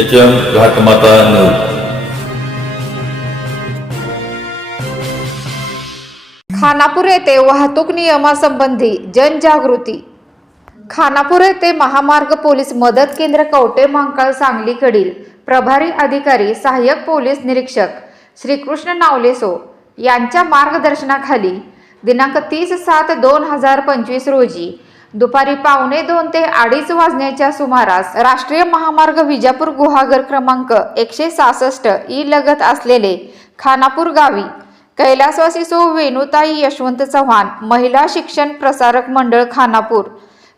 H M Ghatmata news Khanapur येथे वाहतूक नियमासंबंधी जनजागृती. खानापूर येथे महामार्ग पोलीस मदत केंद्र कवटे मांकाळ सांगलीकडील प्रभारी अधिकारी सहाय्यक पोलीस निरीक्षक श्रीकृष्ण नावलेसो यांच्या मार्गदर्शनाखाली दिनांक तीस सात दोन हजार पंचवीस रोजी दुपारी पावणे दोन ते अडीच वाजण्याच्या सुमारास राष्ट्रीय महामार्ग विजापूर गुहागर क्रमांक एकशे सहासष्ट ई लगत असलेले खानापूर गावी कैलासवासी सो वेणुताई यशवंत चव्हाण महिला शिक्षण प्रसारक मंडळ खानापूर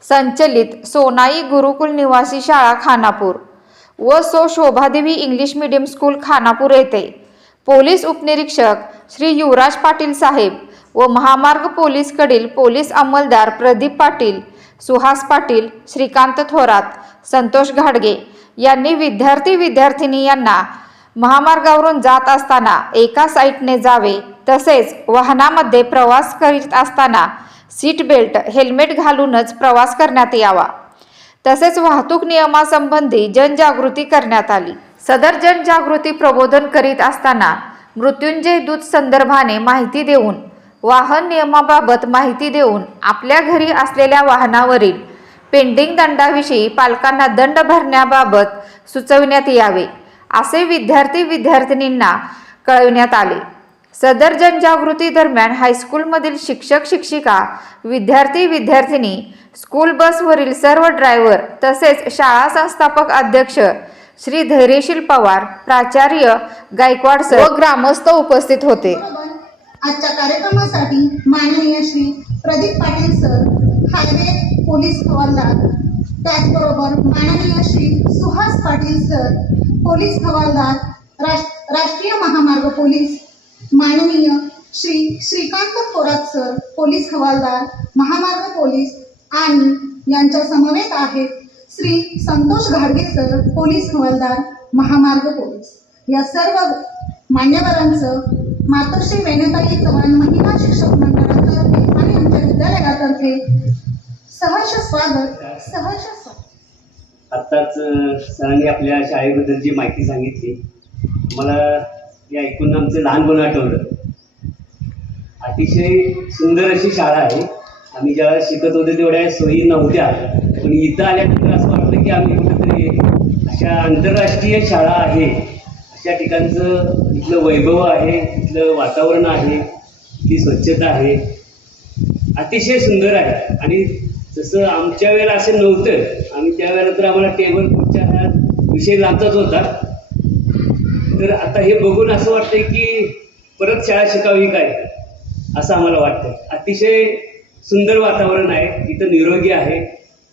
संचलित सोनाई गुरुकुल निवासी शाळा खानापूर व so Shobhadevi English medium school Khanapur येथे. पोलीस उपनिरीक्षक श्री युवराज पाटील साहेब व महामार्ग पोलीसकडील पोलीस अंमलदार प्रदीप पाटील सुहास पाटील श्रीकांत थोरात संतोष घाडगे यांनी विद्यार्थी विद्यार्थिनी यांना महामार्गावरून जात असताना एका साईटने जावे तसेच वाहनामध्ये प्रवास करीत असताना सीट बेल्ट हेल्मेट घालूनच प्रवास करण्यात यावा. तसेच वाहतूक नियमासंबंधी जनजागृती करण्यात आली. सदर जनजागृती प्रबोधन करीत असताना मृत्युंजय दूत संदर्भाने माहिती देऊन वाहन नियमाबाबत माहिती देऊन आपल्या घरी असलेल्या वाहनावरील पेंडिंग दंडाविषयी पालकांना दंड भरण्याबाबत सुचविण्यात यावे असे विद्यार्थी विद्यार्थिनींना कळविण्यात आले. सदर जनजागृती दरम्यान हायस्कूलमधील शिक्षक शिक्षिका विद्यार्थी विद्यार्थिनी स्कूल बसवरील सर्व ड्रायव्हर तसेच शाळा संस्थापक अध्यक्ष श्री धैर्यशील पवार प्राचार्य गायकवाड सर ग्रामस्थ उपस्थित होते. आजच्या कार्यक्रमासाठी माननीय Shri Pradeep Patil sir highway police हवालदार. त्याचबरोबर माननीय श्री सुहास पाटील सर पोलीस हवालदार राष- राष्ट्रीय महामार्ग पोलीस माननीय श्री श्रीकांत थोरात सर पोलीस हवालदार महामार्ग पोलीस आणि यांच्या समवेत आहेत श्री संतोष घाडगे सर पोलीस हवालदार महामार्ग पोलीस. या सर्व मान्यवरांचं मातोश्री वेणुताई चव्हाण महिला शिक्षक मंडळातर्फे आणि आमच्या विद्यालयातर्फे सहर्ष स्वागत सहर्ष स्वागत. आत्ताच सरांनी आपल्या शाळेबद्दल जी माहिती सांगितली मला हे ऐकून आमचं लहानपण आठवलं. अतिशय सुंदर अशी शाळा आहे. आम्ही ज्या शिकत होतो तेवढ्या सोयी नव्हत्या पण इथं आल्यानंतर असं वाटलं की आम्ही कुठेतरी अशा आंतरराष्ट्रीय शाळा आहे. त्या ठिकाणचं तिथलं वैभव आहे तिथलं वातावरण आहे ती स्वच्छता आहे. अतिशय सुंदर आहे. आणि जसं आमच्या वेळेला असं नव्हतं आम्ही त्यावेळेला तर आम्हाला टेबल खुर्च्या हा विषय लांबचाच होता. तर आता हे बघून असं वाटतंय की परत शाळा शिकावी काय असं आम्हाला वाटतंय. अतिशय सुंदर वातावरण आहे. तिथं निरोगी आहे.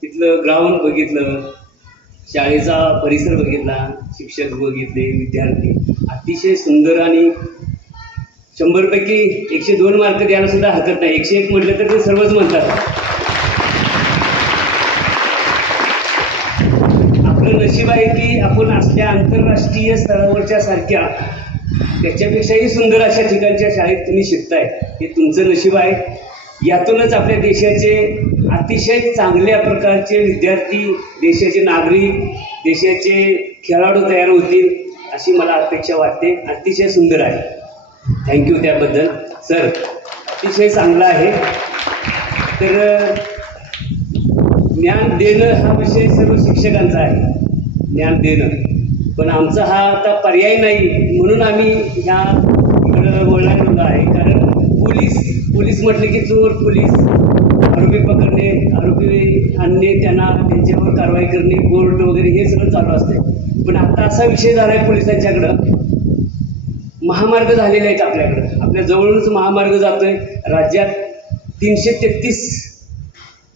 तिथलं ग्राउंड बघितलं. शाळेचा परिसर बघितला शिक्षक बघितले विद्यार्थी. अतिशय सुंदर आणि शंभरपैकी एकशे दोन मार्क द्यायला सुद्धा हरकत नाही. एकशे एक म्हटलं तर ते सर्वच म्हणतात. आपलं नशीब आहे की आपण असल्या आंतरराष्ट्रीय स्तरावरच्या सारख्या त्याच्यापेक्षाही सुंदर अशा ठिकाणच्या शाळेत तुम्ही शिकताय. हे तुमचं नशीब आहे. यातूनच आपल्या देशाचे अतिशय चांगल्या प्रकारचे विद्यार्थी देशाचे नागरिक देशाचे खेळाडू तयार होतील अशी मला अपेक्षा वाटते. अतिशय सुंदर आहे. थँक्यू त्याबद्दल. सर अतिशय चांगला आहे. तर ज्ञान देणं हा विषय सर्व शिक्षकांचा आहे. ज्ञान देणं. पण आमचा हा आता पर्याय नाही म्हणून आम्ही ह्या इकडं वळणारलो आहे. कारण पोलीस पोलीस म्हटले की चोर पोलीस. आरोपी पकडणे आरोपी आणणे त्यांना त्यांच्यावर कारवाई करणे कोर्ट वगैरे हे सगळं चालू असते. पण आता असा विषय झाला आहे पोलिसांच्याकडं. महामार्ग झालेले आहेत आपल्याकडं. आपल्या जवळूनच महामार्ग जातोय. राज्यात तीनशे तेहतीस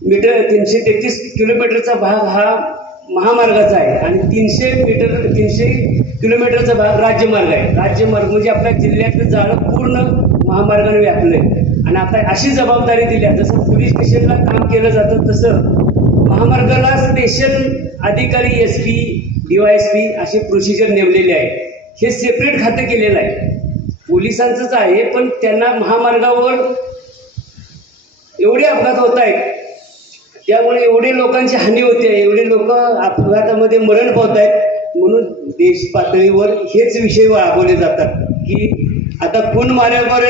मीटर तीनशे तेहतीस किलोमीटरचा भाग हा महामार्गाचा आहे. आणि तीनशे मीटर तीनशे किलोमीटरचा भाग राज्यमार्ग आहे. राज्यमार्ग म्हणजे आपल्या जिल्ह्यातलं जाळं पूर्ण महामार्गाने व्यापलं आहे आणि आता अशी जबाबदारी दिली आहे जसं पोलीस स्टेशनला काम केलं जातं तसं महामार्गाला स्पेशल अधिकारी S P D Y S procedure नेमलेले आहे. हे सेपरेट खातं केलेलं आहे. पोलिसांचंच आहे पण त्यांना महामार्गावर एवढे अपघात होत आहेत. त्यामुळे एवढे लोकांची हानी होते एवढे लोक अपघातामध्ये मरण पावत आहेत. म्हणून देश पातळीवर हेच विषय राबवले जातात की आता खून माऱ्यावर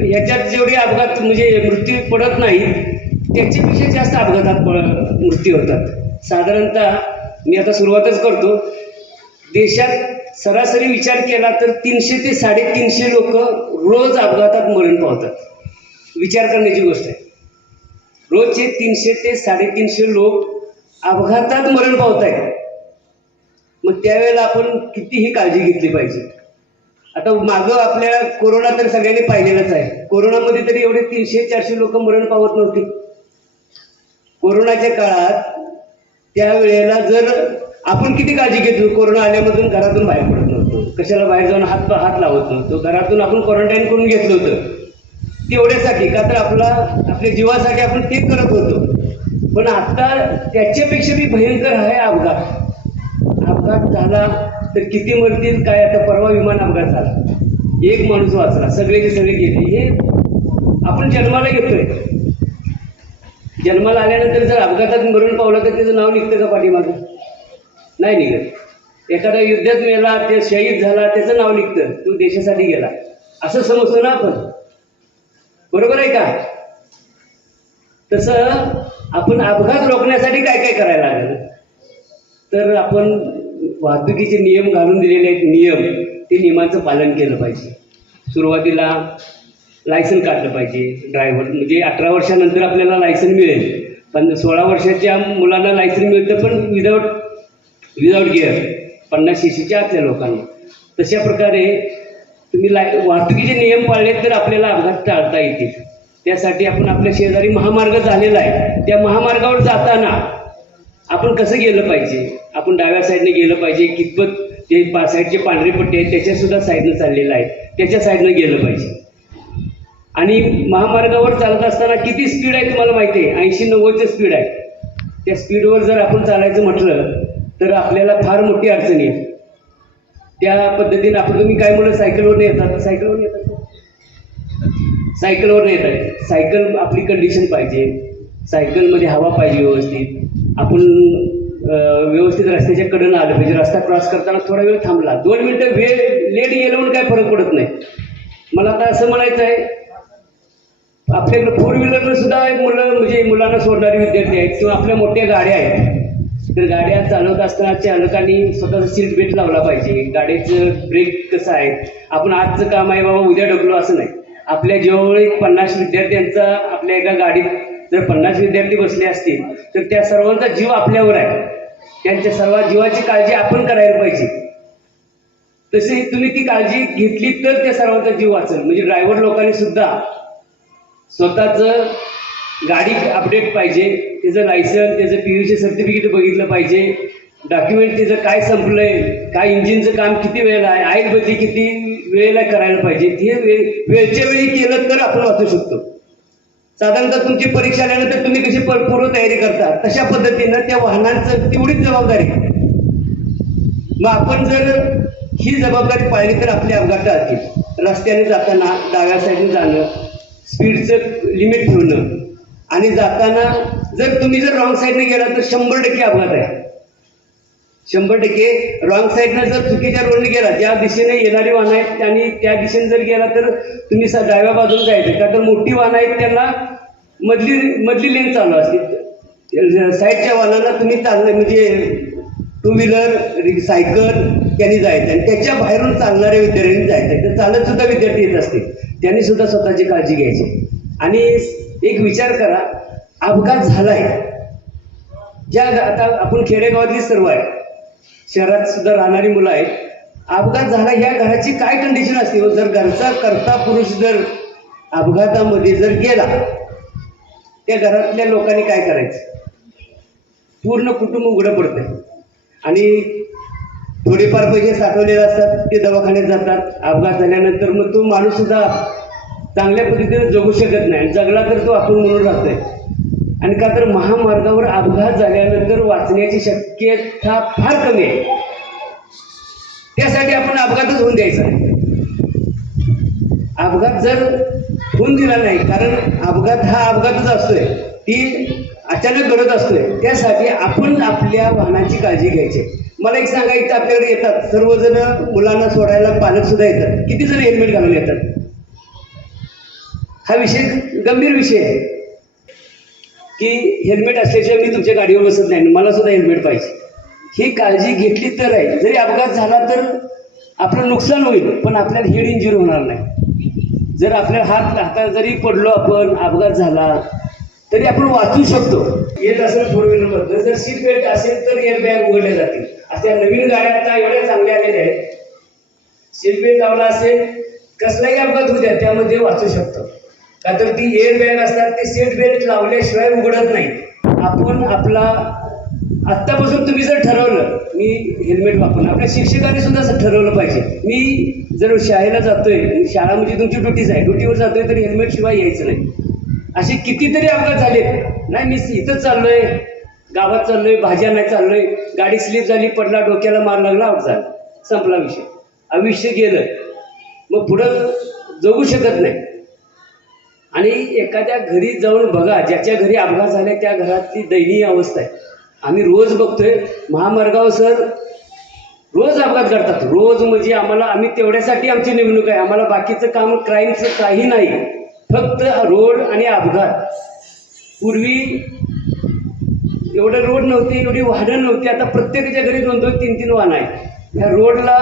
ह्याच्यात जेवढे अपघात म्हणजे मृत्यू पडत नाहीत त्याच्यापेक्षा जास्त अपघातात मृत्यू होतात. साधारणतः मी आता सुरुवातच करतो. देशात सरासरी विचार केला तर तीनशे ते साडेतीनशे लोक रोज अपघातात मरण पावतात. विचार करण्याची गोष्ट आहे. रोजचे तीनशे ते साडेतीनशे लोक अपघातात मरण पावत आहेत मग त्यावेळेला आपण कितीही काळजी घेतली पाहिजे. आता मागं आपल्या कोरोना तर सगळ्यांनी पाहिलेलाच आहे. कोरोनामध्ये तरी एवढे तीनशे चारशे लोक मरण पावत नव्हती. कोरोनाच्या काळात त्यावेळेला जर आपण किती काळजी घेतो कोरोना आल्यामधून घरातून बाहेर पडत नव्हतो. कशाला बाहेर जाऊन हात हात लावत नव्हतो. घरातून आपण क्वारंटाईन करून घेतलं होतं. तेवढ्यासाठी का तर आपला आपल्या जीवासाठी आपण ते करत होतो. पण आता त्याच्यापेक्षा बी भयंकर आहे अपघात. अपघात झाला तर किती मरतील काय आता परवा विमान अपघात झाला. एक माणूस वाचला सगळेचे सगळे गेले. हे आपण जन्माला येतोय जन्माला आल्यानंतर जर अपघातात मरण पावलं तर त्याचं नाव निघतं का पाठीमागं? नाही निघत. एखादा युद्धात मेला ते शहीद झाला त्याचं नाव निघतं. तो देशासाठी गेला. असं समजतो ना आपण. बरोबर आहे का? तसं आपण अपघात रोखण्यासाठी काय काय करायला लागेल? तर आपण वाहतुकीचे नियम घालून दिलेले आहेत नियम. ते नियमांचं पालन केलं पाहिजे. सुरुवातीला लायसन काढलं पाहिजे ड्रायव्हर म्हणजे अठरा वर्षानंतर आपल्याला लायसन मिळेल. पण सोळा वर्षाच्या मुलांना लायसन मिळतं पण विदाऊट विदाऊट गिअर पन्नास सी आतल्या लोकांना. तशा प्रकारे तुम्ही लाय वाहतुकीचे नियम पाळले तर आपल्याला अपघात टाळता येतील. त्यासाठी आपण आपल्या शेजारी महामार्ग झालेला आहे. त्या महामार्गावर जाताना आपण कसं गेलं पाहिजे? आपण डाव्या साईडने गेलं पाहिजे. कितपत ते पा साईडचे पांढरे पट्टे आहेत त्याच्या सुद्धा साईडनं चाललेलं आहे त्याच्या साईडनं गेलं पाहिजे. आणि महामार्गावर चालत असताना किती स्पीड आहे तुम्हाला माहिती आहे? ऐंशी नव्वदचं स्पीड आहे. त्या स्पीडवर जर आपण चालायचं म्हटलं तर आपल्याला फार मोठी अडचण येईल. त्या पद्धतीने आपण तुम्ही काय मुलं सायकलवर येतात सायकलवर येतात का? सायकलवर येतात सायकल आपली कंडिशन पाहिजे. सायकलमध्ये हवा पाहिजे व्यवस्थित. आपण व्यवस्थित रस्त्याच्या कडेनं आलं पाहिजे. रस्ता क्रॉस करताना थोडा वेळ थांबला. दोन मिनटं वेळ लेट गेलं म्हणून काय फरक पडत नाही. मला आता असं म्हणायचं आहे आपल्याकडे फोर व्हीलरला सुद्धा एक मुलं म्हणजे मुलांना सोडणारे विद्यार्थी आहेत किंवा आपल्या मोठ्या गाड्या आहेत. तर गाड्या चालवत असताना चालकांनी स्वतःचा सीट बेल्ट लावला पाहिजे. गाडीचं ब्रेक कसं आहे? आपण आजचं काम आहे बाबा उद्या ढकलो असं नाही. आपल्या जवळ एक पन्नास विद्यार्थ्यांचा आपल्या एका गाडीत जर पन्नास विद्यार्थी बसले असतील तर त्या सर्वांचा जीव आपल्यावर आहे. त्यांच्या सर्व जीवाची काळजी आपण करायला पाहिजे. तसे तुम्ही ती काळजी घेतली तर त्या सर्वांचा जीव वाचल. म्हणजे ड्रायव्हर लोकांनी सुद्धा स्वतःचं गाडी अपडेट पाहिजे त्याचं लायसन त्याचं पी यू सी सर्टिफिकेट बघितलं पाहिजे. डॉक्युमेंट त्याचं काय संपलंय काय इंजिनचं काम किती वेळेला आहे आईल बदली किती वेळेला करायला पाहिजे. ते वेळ वेळच्या वेळी केलं तर आपण वाचू शकतो. साधारणतः तुमची परीक्षा आल्यानंतर तुम्ही कशी पर- पूर्व तयारी करता? तशा पद्धतीनं त्या वाहनांचं तेवढीच जबाबदारी. मग आपण जर ही जबाबदारी पाळली तर आपले अपघात टाळतील रस्त्याने जाताना डाव्या साईडने जाणं स्पीडचं लिमिट ठेवणं आणि जाताना जर तुम्ही जर रॉंग साईडने गेला तर शंभर टक्के अपघात आहे. शंभर टक्के रॉंग साईडनं जर चुकीच्या रोडने गेला ज्या दिशेने येणारी वाहनं आहेत त्यांनी त्या दिशेने जर गेला तर तुम्ही सा- डाव्या बाजूला जायचं का तर मोठी वाहनं आहेत त्यांना मधली मधली लेन चालू असते. साईडच्या वाहनांना तुम्ही चालणं म्हणजे टू व्हीलर सायकल त्यांनी जायचं आणि त्याच्या बाहेरून चालणाऱ्या विद्यार्थ्यांनी जायचं तर चालत सुद्धा विद्यार्थी येत असते त्यांनी सुद्धा स्वतःची काळजी घ्यायची. आणि एक विचार करा अपघात झालाय. ज्या आता आपण खेडेगावातली सर्व आहे. शहरात सुद्धा राहणारी मुलं आहेत. अपघात झाला ह्या घराची काय कंडिशन असते? व जर घरचा करता पुरुष जर अपघातामध्ये जर गेला त्या घरातल्या लोकांनी काय करायचं? पूर्ण कुटुंब उघडं पडतंय. आणि थोडेफार पैसे साठवलेले असतात ते दवाखान्यात जातात. अपघात झाल्यानंतर मग तो माणूस सुद्धा चांगल्या पद्धतीने जगू शकत नाही. जगला तर तो आपण म्हणून राहतोय. आणि का तर महामार्गावर अपघात झाल्यानंतर वाचण्याची शक्यता फार कमी आहे. त्यासाठी आपण अपघातच होऊन द्यायचा अपघात जर होऊन दिला नाही कारण अपघात हा अपघातच असतोय. ती अचानक घडत असतोय. त्यासाठी आपण आपल्या वाहनाची काळजी घ्यायची. मला एक सांगा इथं आपल्याकडे येतात सर्वजण मुलांना सोडायला पालक सुद्धा येतात. किती जण हेल्मेट घालून येतात? हा विषय गंभीर विषय आहे. की हेल्मेट असल्याशिवाय मी तुमच्या गाडीवर बसत नाही. आणि मला सुद्धा हेल्मेट पाहिजे. ही काळजी घेतली तर आहे. जरी अपघात झाला तर आपलं नुकसान होईल पण आपल्याला हेड इंजुरी होणार नाही. जर आपल्या हात हातात जरी पडलो आपण अपघात झाला तरी आपण वाचू शकतो. येत असेल फोर व्हीलरमधनं जर सीट बेल्ट असेल तर एअरबॅग उघडल्या जातील. अशा नवीन गाड्या आता एवढ्या चांगल्या आलेल्या आहेत. सीट बेल्ट लावला असेल कसलाही अपघात होऊ द्या त्यामध्ये वाचू शकतो. का तर ती एअर बॅग असतात ते सीट बेल्ट लावल्याशिवाय उघडत नाही. आपण आपला आत्तापासून तुम्ही जर ठरवलं मी हेल्मेट वापरून आपल्या शिक्षकाने सुद्धा असं ठरवलं पाहिजे. मी जर शाळेला जातोय शाळा म्हणजे तुमची ड्युटीच आहे. ड्युटीवर जातोय तर हेल्मेट शिवाय यायचं नाही. असे कितीतरी अपघात झाले नाही मी इथंच चाललोय गावात चाललोय भाज्या नाही चाललोय. गाडी स्लिप झाली पडला डोक्याला मार लागला आउट झाला. संपला विषय. आयुष्य गेलं. मग पुढं जगू शकत नाही. आणि एखाद्या घरी जाऊन बघा ज्याच्या घरी अपघात झाले त्या घरातली दयनीय अवस्था आहे. आम्ही रोज बघतोय महामार्गावर सर रोज अपघात करतात. रोज म्हणजे आम्हाला आम्ही तेवढ्यासाठी आमची नेमणूक आहे. आम्हाला बाकीचं काम क्राईमचं काही नाही. फक्त रोड आणि अपघात. पूर्वी एवढं रोड नव्हते एवढी वाहनं नव्हती. आता प्रत्येकाच्या घरी दोन दोन तीन तीन वाहनं आहेत. या रोडला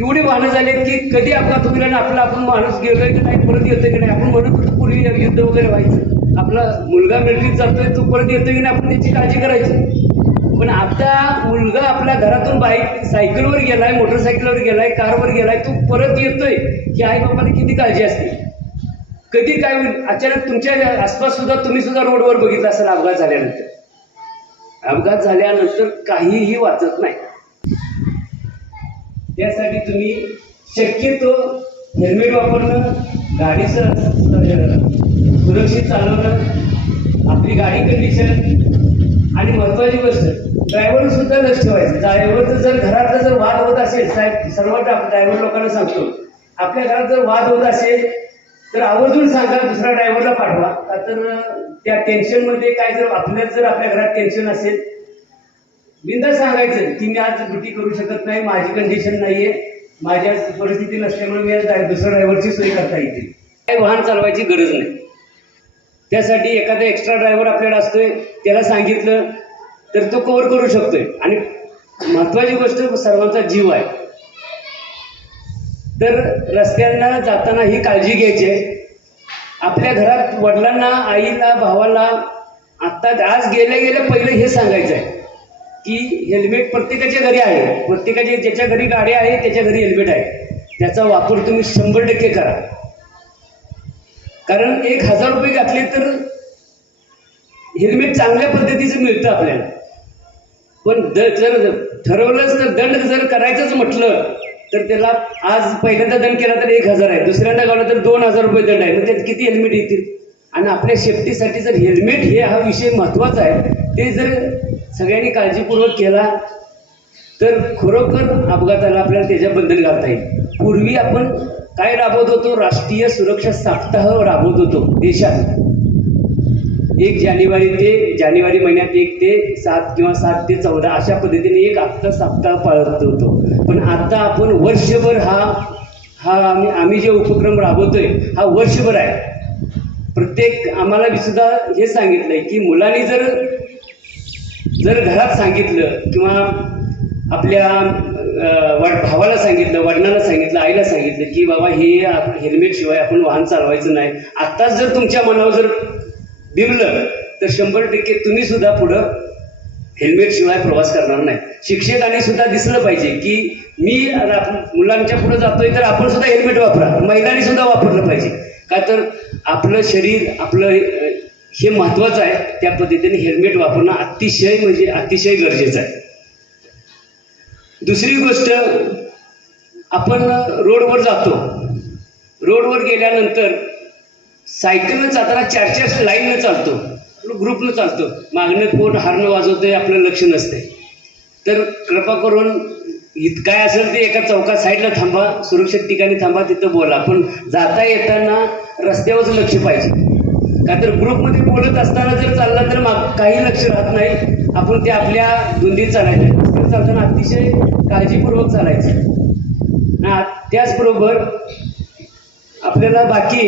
एवढी वाहनं झाली आहेत की कधी अपघात होईल आणि आपला आपण माणूस गेलोय की नाही परत येतोय की नाही आपण म्हणत पूर्वी युद्ध वगैरे व्हायचं. आपला मुलगा मिलिटरीत जातोय तो परत येतोय की नाही आपण त्याची काळजी करायची. पण आता मुलगा आपल्या घरातून बाईक सायकलवर गेलाय मोटरसायकलवर गेलाय कारवर गेलाय तो परत येतोय. की आई बाबाने किती काळजी असते? कधी काय होईल? अचानक तुमच्या आसपास सुद्धा तुम्ही सुद्धा रोडवर बघितलं असेल अपघात झाल्यानंतर. अपघात झाल्यानंतर काहीही वाचत नाही. त्यासाठी तुम्ही शक्यतो हेल्मेट वापरणं गाडीचं सुरक्षित चालवणं आपली गाडी कंडिशन आणि महत्वाची गोष्ट ड्रायव्हर सुद्धा लक्ष ठेवायचं. ड्रायव्हरचं जर घरातलं जर वाद होत असेल साहेब सर्व ड्रायव्हर लोकांना सांगतो आपल्या घरात जर वाद होत असेल तर आवर्जून सांगा दुसऱ्या ड्रायव्हरला पाठवा. का तर त्या टेन्शनमध्ये काय जर आपल्याच जर आपल्या घरात टेन्शन असेल बिंदा सांगायचं की मी आज ड्युटी करू शकत नाही माझी कंडिशन नाहीये. माझ्या परिस्थिती नसल्यामुळे मी दुसऱ्या ड्रायव्हरची सोय करता येते. काही वाहन चालवायची गरज नाही. त्यासाठी एखादा एक्स्ट्रा ड्रायव्हर आपल्याला असतोय त्याला सांगितलं तर तो कव्हर करू शकतोय. आणि महत्वाची गोष्ट सर्वांचा जीव आहे. तर रस्त्यांना जाताना ही काळजी घ्यायची आहे. आपल्या घरात वडिलांना आईला भावाला आत्ता आज गेले गेले पहिले हे सांगायचं आहे. की हेल्मेट प्रत्येकाच्या घरी आहे. प्रत्येकाच्या ज्याच्या घरी गाडी आहे त्याच्या घरी हेल्मेट आहे. त्याचा वापर तुम्ही शंभर टक्के करा. कारण एक हजार रुपये घातले तर हेल्मेट चांगल्या पद्धतीचं मिळतं आपल्याला. पण द जर ठरवलंच तर दंड जर करायचंच म्हटलं तर त्याला आज पहिल्यांदा दंड केला तर एक हजार आहे. दुसऱ्यांदा गावला तर दोन हजार रुपये दंड आहे. मग त्यात किती हेल्मेट येतील? आणि आपल्या सेफ्टीसाठी जर हेल्मेट हे हा विषय महत्त्वाचा आहे ते जर सगळ्यांनी काळजीपूर्वक केला तर खरोखर अपघाताला आपल्याला त्याच्या बंधन घालता येईल. पूर्वी आपण काय राबवत होतो? राष्ट्रीय सुरक्षा सप्ताह राबवत होतो देशात. एक जानेवारी ते जानेवारी महिन्यात एक ते सात किंवा सात ते चौदा अशा पद्धतीने एक आत्ता सप्ताह पाळत होतो. पण आता आपण वर्षभर हा हा आम्ही आम्ही जे उपक्रम राबवतोय हा वर्षभर आहे. प्रत्येक आम्हाला सुद्धा हे सांगितलंय की मुलांनी जर जर घरात सांगितलं किंवा आपल्या वड भावाला सांगितलं वडिलांना सांगितलं आईला सांगितलं की बाबा हे हेल्मेट शिवाय आपण वाहन चालवायचं नाही. आत्ताच जर तुमच्या मनावर जर बिमलं तर शंभर टक्के तुम्ही सुद्धा पुढं हेल्मेट शिवाय प्रवास करणार नाही. शिक्षकाने सुद्धा दिसलं पाहिजे की मी मुलांच्या पुढे जातोय तर आपण सुद्धा हेल्मेट वापरा. महिलांनी सुद्धा वापरलं पाहिजे. का तर आपलं शरीर आपलं हे महत्वाचं आहे. त्या पद्धतीने हेल्मेट वापरणं अतिशय म्हणजे अतिशय गरजेचं आहे. दुसरी गोष्ट आपण रोडवर जातो. रोडवर गेल्यानंतर सायकलनं जाताना चार चार लाईननं चालतो. ग्रुपनं चालतो. मागणं कोण हारणं वाजवतंय आपलं लक्ष नसते तर कृपा करून इत काय असेल ते एका चौकात साईडला थांबा. सुरक्षित ठिकाणी थांबा तिथं बोला. पण जाता येताना रस्त्यावरच लक्ष पाहिजे. का तर ग्रुपमध्ये बोलत असताना जर चालला तर मा काही लक्ष राहत नाही. आपण ते आपल्या धुंदीत चालायचं. चालताना अतिशय काळजीपूर्वक चालायचं. त्याचबरोबर आपल्याला बाकी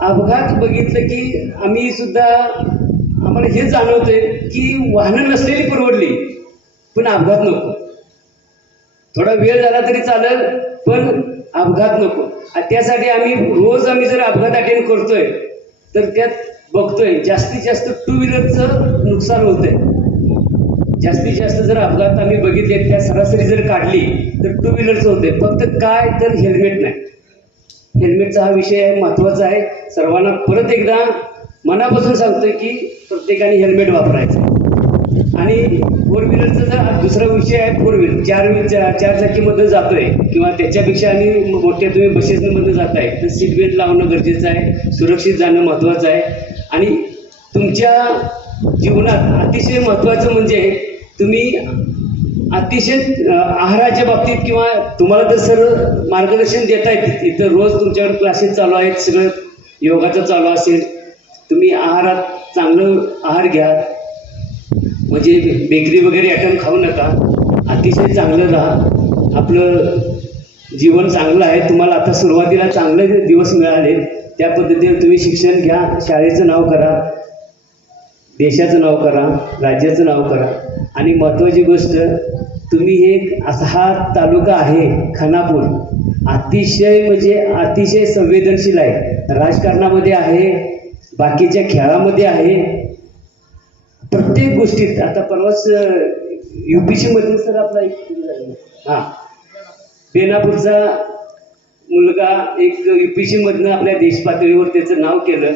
अपघात बघितलं की आम्ही सुद्धा आम्हाला हे जाणवतंय की वाहनं नसलेली परवडली पण अपघात नको. थोडा वेळ झाला तरी चालेल पण अपघात नको. आणि त्यासाठी आम्ही रोज आम्ही जर अपघात अटेंड करतोय तर त्यात बघतोय जास्तीत जास्त टू व्हीलरचं नुकसान होतंय. जास्तीत जास्त जर अपघात आम्ही बघितले त्या सरासरी जर काढली तर टू व्हीलरचं होते फक्त काय तर हेल्मेट नाही. हेल्मेटचा हा विषय महत्त्वाचा आहे. सर्वांना परत एकदा मनापासून सांगतोय की प्रत्येकाने हेल्मेट वापरायचं. आणि फोर व्हीलरचा दुसरा विषय आहे फोर व्हीलर चार व्हील चार चार जातोय. किंवा त्याच्यापेक्षा आणि मोठ्या तुम्ही बसेसमधून जाताय. तर सीट बेल्ट लावणं गरजेचं आहे. सुरक्षित जाणं महत्त्वाचं आहे. आणि तुमच्या जीवनात अतिशय महत्त्वाचं म्हणजे तुम्ही अतिशय आहाराच्या बाबतीत किंवा तुम्हाला तर सर मार्गदर्शन देत आहेत इथं रोज तुमच्याकडे क्लासेस चालू आहेत. सगळं योगाचं चालू असेल. तुम्ही आहारात चांगलं आहार घ्या. म्हणजे बेकरी वगैरे आयटम खाऊ नका. अतिशय चांगलं राहा. आपलं जीवन चांगलं आहे. तुम्हाला आता सुरुवातीला चांगले दिवस मिळाले. त्या पद्धतीने तुम्ही शिक्षण घ्या. शाळेचं नाव करा. देशाचं नाव करा. राज्याचं नाव करा. आणि महत्त्वाची गोष्ट तुम्ही एक असा हा तालुका आहे खानापूर. अतिशय म्हणजे अतिशय संवेदनशील आहे. राजकारणामध्ये आहे. बाकीच्या खेळामध्ये आहे. प्रत्येक गोष्टीत आता परवाच यू पी मध्ये सर आपला एक हां. बेनापूरचा मुलगा एक यू पी मधनं आपल्या देश पातळीवर त्याचं नाव केलं.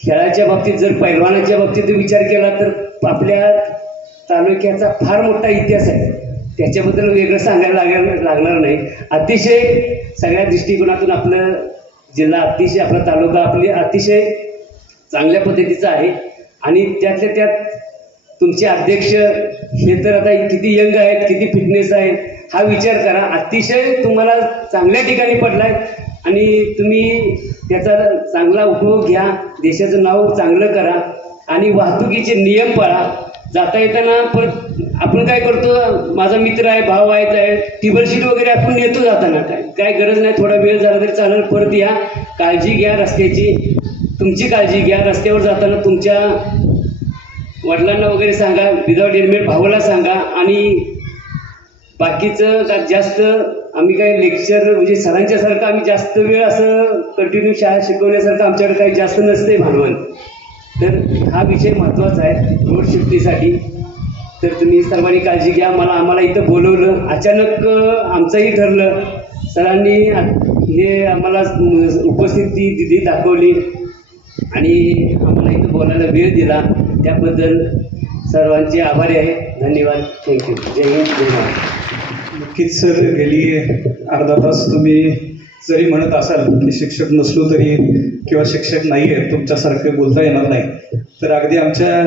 खेळाच्या बाबतीत जर पैलवानाच्या बाबतीत विचार केला तर आपल्या तालुक्याचा फार मोठा इतिहास आहे. त्याच्याबद्दल वेगळं सांगायला लागणार लागणार नाही. अतिशय सगळ्या दृष्टिकोनातून आपलं जिल्हा अतिशय आपला तालुका आपली अतिशय चांगल्या पद्धतीचा आहे. आणि त्यातल्या त्यात तुमचे अध्यक्ष हे तर आता किती यंग आहेत किती फिटनेस आहे हा विचार करा. अतिशय तुम्हाला चांगल्या ठिकाणी पडलाय आणि तुम्ही त्याचा चांगला उपयोग घ्या देशाचं नाव चांगलं करा आणि वाहतुकीचे नियम पाळा. जाता येताना परत आपण काय करतो माझा मित्र आहे भाव आहे काय टिबल शीट वगैरे आपण नेतो जाताना काय? काय गरज नाही थोडा वेळ झाला तरी चालेल परत या. काळजी घ्या रस्त्याची. तुमची काळजी घ्या. रस्त्यावर जाताना तुमच्या वडिलांना वगैरे सांगा विदाउट हेल्मेट भावाला सांगा आणि बाकीचं का जास्त आम्ही काही लेक्चर म्हणजे सरांच्या सारखं आम्ही जास्त वेळ असं कंटिन्यू शाळा शिकवण्यासारखं आमच्याकडे काही जास्त नसते भांडवल तर हा विषय महत्त्वाचा आहे रोड सेफ्टीसाठी तर तुम्ही सर्वांनी काळजी घ्या. मला आम्हाला इथं बोलवलं. अचानक आमचंही ठरलं. सरांनी हे आम्हाला उपस्थिती दिली दाखवली. आणि आम्हाला इथं बोलायला वेळ दिला. त्याबद्दल सर्वांचे आभारी आहे. धन्यवाद. थँक्यू जय हिंद जय महाराज नक्कीच सर गेली अर्धा तास तुम्ही जरी म्हणत असाल की शिक्षक नसलो तरी किंवा शिक्षक नाही आहे तुमच्यासारखे बोलता येणार नाही. तर अगदी आमच्या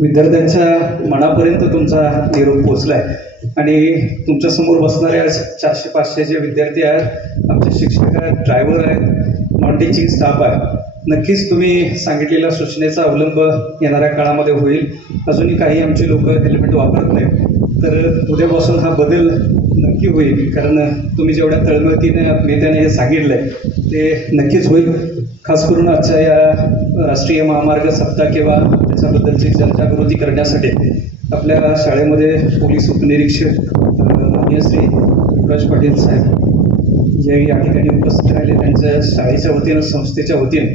विद्यार्थ्यांच्या मनापर्यंत तुमचा निरोप पोचला आहे आणि तुमच्यासमोर बसणाऱ्या चारशे पाचशे जे विद्यार्थी आहेत आमचे शिक्षक आहेत ड्रायव्हर आहेत नॉन टीचिंग स्टाफ आहे नक्कीच तुम्ही सांगितलेल्या सूचनेचा अवलंब येणाऱ्या काळामध्ये होईल. अजूनही काही आमची लोक हेल्मेट वापरत नाहीत. तर उद्यापासून हा बदल नक्की होईल कारण तुम्ही जेवढ्या तळमळतीने नेत्याने हे सांगितलंय ते नक्कीच होईल. खास करून आजच्या या राष्ट्रीय महामार्ग सप्ताह किंवा त्याच्याबद्दलची जनजागृती करण्यासाठी आपल्या शाळेमध्ये पोलीस उपनिरीक्षक अं, माननीय श्री युवराज पाटील साहेब जे या ठिकाणी उपस्थित राहिले त्यांच्या शाळेच्या वतीनं संस्थेच्या वतीनं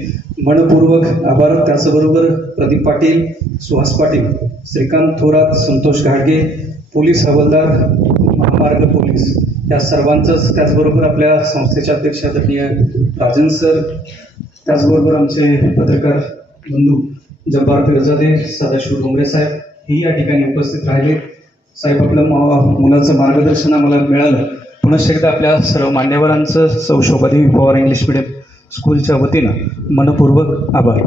मनपूर्वक आभार. त्याचबरोबर प्रदीप पाटील सुहास पाटील श्रीकांत थोरात संतोष घाडगे पोलीस हवालदार महामार्ग पोलीस या सर्वांचंच. त्याचबरोबर आपल्या संस्थेचे अध्यक्ष आदरणीय राजन सर त्याचबरोबर आमचे पत्रकार बंधू जब्बार फिरजादे सदाशिव डोंगरे साहेब ही या ठिकाणी उपस्थित राहिले. साहेब आपल्या मा- मुलाचं मार्गदर्शन आम्हाला मिळालं. पुनश्च एकदा आपल्या सर्व मान्यवरांचं सौशोपदी पवार इंग्लिश मिडियम स्कूलच्या वतीनं मनपूर्वक आभार.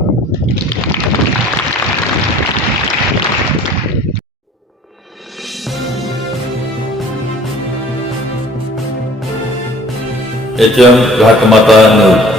H M Ghatmata news.